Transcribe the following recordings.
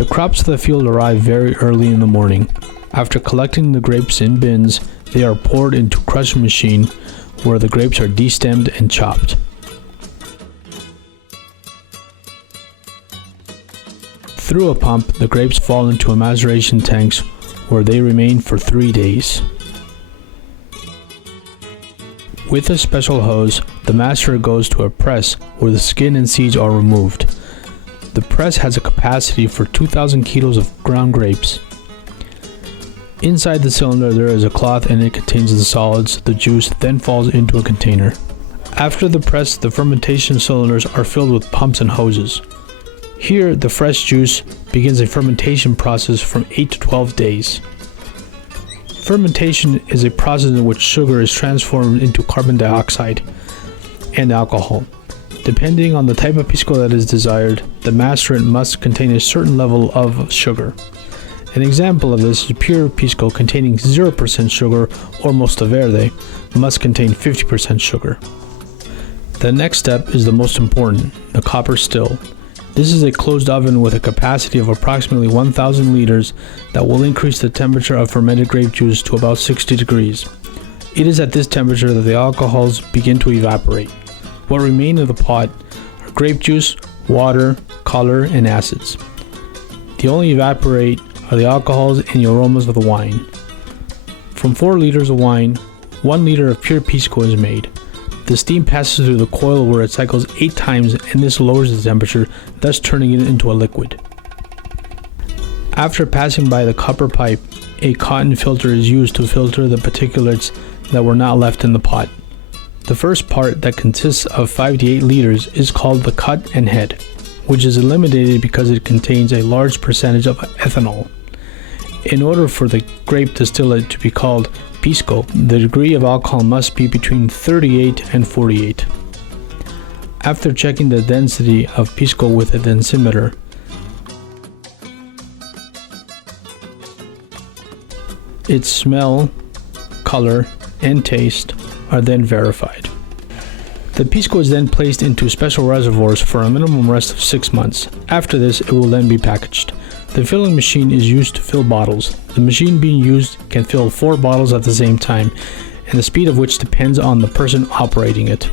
The crops of the field arrive very early in the morning. After collecting the grapes in bins, they are poured into a crushing machine where the grapes are destemmed and chopped. Through a pump, the grapes fall into a maceration tanks where they remain for 3 days. With a special hose, the macer goes to a press where the skin and seeds are removed. The press has a capacity for 2,000 kilos of ground grapes. Inside the cylinder there is a cloth and it contains the solids. The juice then falls into a container. After the press, the fermentation cylinders are filled with pumps and hoses. Here, the fresh juice begins a fermentation process from 8 to 12 days. Fermentation is a process in which sugar is transformed into carbon dioxide and alcohol. Depending on the type of pisco that is desired, the macerant must contain a certain level of sugar. An example of this is pure pisco containing 0% sugar, or Mosto Verde must contain 50% sugar. The next step is the most important, the copper still. This is a closed oven with a capacity of approximately 1,000 liters that will increase the temperature of fermented grape juice to about 60 degrees. It is at this temperature that the alcohols begin to evaporate. What remain of the pot are grape juice, water, color, and acids. The only evaporate are the alcohols and the aromas of the wine. From 4 liters of wine, 1 liter of pure pisco is made. The steam passes through the coil where it cycles 8 times, and this lowers the temperature, thus turning it into a liquid. After passing by the copper pipe, a cotton filter is used to filter the particulates that were not left in the pot. The first part, that consists of 5 to 8 liters, is called the cut and head, which is eliminated because it contains a large percentage of ethanol. In order for the grape distillate to be called pisco, the degree of alcohol must be between 38 and 48. After checking the density of pisco with a densimeter, its smell, color, and taste are then verified. The pisco is then placed into special reservoirs for a minimum rest of 6 months. After this, it will then be packaged. The filling machine is used to fill bottles. The machine being used can fill 4 bottles at the same time, and the speed of which depends on the person operating it.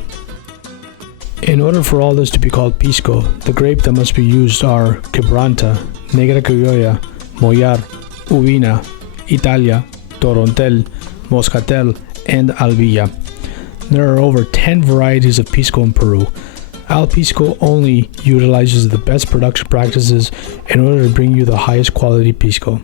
In order for all this to be called pisco, the grape that must be used are Quebranta, Negra Criolla, Mollar, Uvina, Italia, Torontel, Moscatel, and Albilla. There are over 10 varieties of pisco in Peru. ALPISCO only utilizes the best production practices in order to bring you the highest quality pisco.